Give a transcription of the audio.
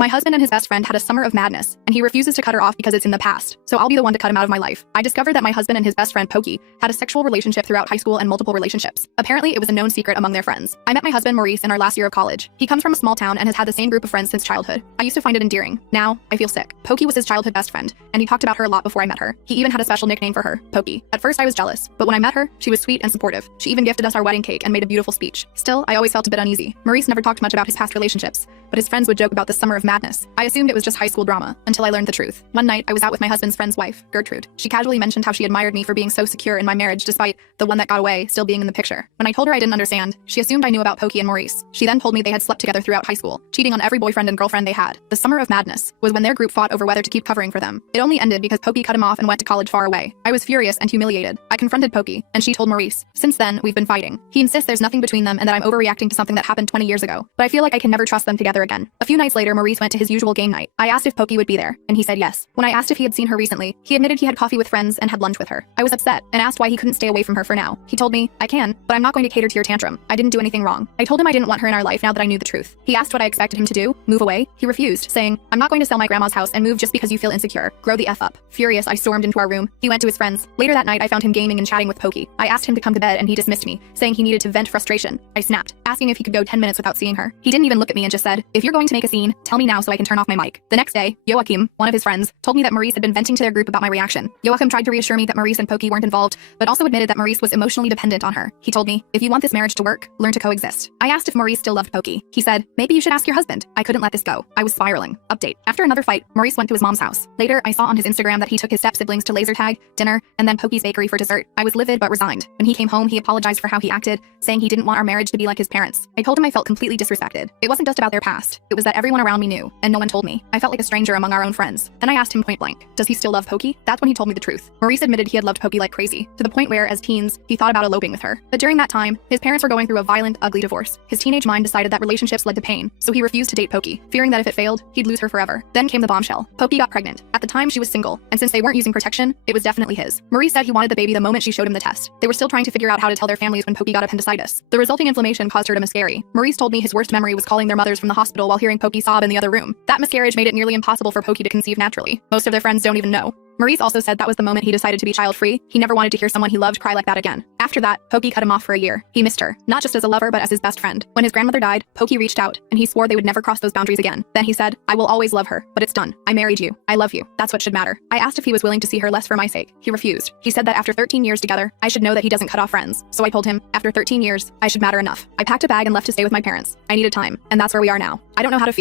My husband and his best friend had a summer of madness, and he refuses to cut her off because it's in the past, so I'll be the one to cut him out of my life. I discovered that my husband and his best friend Pokey had a sexual relationship throughout high school and multiple relationships. Apparently, it was a known secret among their friends. I met my husband Maurice in our last year of college. He comes from a small town and has had the same group of friends since childhood. I used to find it endearing. Now, I feel sick. Pokey was his childhood best friend, and he talked about her a lot before I met her. He even had a special nickname for her, Pokey. At first, I was jealous, but when I met her, she was sweet and supportive. She even gifted us our wedding cake and made a beautiful speech. Still, I always felt a bit uneasy. Maurice never talked much about his past relationships, but his friends would joke about the summer of madness. I assumed it was just high school drama, until I learned the truth. One night, I was out with my husband's friend's wife, Gertrude. She casually mentioned how she admired me for being so secure in my marriage despite the one that got away still being in the picture. When I told her I didn't understand, she assumed I knew about Pokey and Maurice. She then told me they had slept together throughout high school, cheating on every boyfriend and girlfriend they had. The summer of madness was when their group fought over whether to keep covering for them. It only ended because Pokey cut him off and went to college far away. I was furious and humiliated. I confronted Pokey, and she told Maurice. Since then, we've been fighting. He insists there's nothing between them and that I'm overreacting to something that happened 20 years ago, but I feel like I can never trust them together again. A few nights later, Maurice went to his usual game night. I asked if Pokey would be there, and he said yes. When I asked if he had seen her recently, he admitted he had coffee with friends and had lunch with her. I was upset and asked why he couldn't stay away from her for now. He told me, I can, but I'm not going to cater to your tantrum. I didn't do anything wrong. I told him I didn't want her in our life now that I knew the truth. He asked what I expected him to do, move away. He refused, saying, I'm not going to sell my grandma's house and move just because you feel insecure. Grow the F up. Furious, I stormed into our room. He went to his friends. Later that night, I found him gaming and chatting with Pokey. I asked him to come to bed and he dismissed me, saying he needed to vent frustration. I snapped, asking if he could go 10 minutes without seeing her. He didn't even look at me and just said, if you're going to make a scene, tell me now so I can turn off my mic. The next day, Joachim, one of his friends, told me that Maurice had been venting to their group about my reaction. Joachim tried to reassure me that Maurice and Pokey weren't involved, but also admitted that Maurice was emotionally dependent on her. He told me, if you want this marriage to work, learn to coexist. I asked if Maurice still loved Pokey. He said, maybe you should ask your husband. I couldn't let this go. I was spiraling. Update. After another fight, Maurice went to his mom's house. Later, I saw on his Instagram that he took his step-siblings to laser tag, dinner, and then Pokey's bakery for dessert. I was livid but resigned. When he came home, he apologized for how he acted, saying he didn't want our marriage to be like his parents. I told him I felt completely disrespected. It wasn't just about their past. It was that everyone around me knew, and no one told me. I felt like a stranger among our own friends. Then I asked him point blank, does he still love Pokey? That's when he told me the truth. Maurice admitted he had loved Pokey like crazy, to the point where, as teens, he thought about eloping with her. But during that time, his parents were going through a violent, ugly divorce. His teenage mind decided that relationships led to pain, so he refused to date Pokey, fearing that if it failed, he'd lose her forever. Then came the bombshell. Pokey got pregnant. At the time, she was single, and since they weren't using protection, it was definitely his. Maurice said he wanted the baby the moment she showed him the test. They were still trying to figure out how to tell their families when Pokey got appendicitis. The resulting inflammation caused her to miscarry. Maurice told me his worst memory was calling their mothers from the hospital while hearing Pokey sob in the other room. That miscarriage made it nearly impossible for Pokey to conceive naturally. Most of their friends don't even know. Maurice also said that was the moment he decided to be child-free. He never wanted to hear someone he loved cry like that again. After that, Pokey cut him off for a year. He missed her, not just as a lover but as his best friend. When his grandmother died, Pokey reached out, and he swore they would never cross those boundaries again. Then he said, I will always love her, but it's done. I married you. I love you. That's what should matter. I asked if he was willing to see her less for my sake. He refused. He said that after 13 years together, I should know that he doesn't cut off friends. So I told him, after 13 years, I should matter enough. I packed a bag and left to stay with my parents. I needed time, and that's where we are now. I don't know how to feel.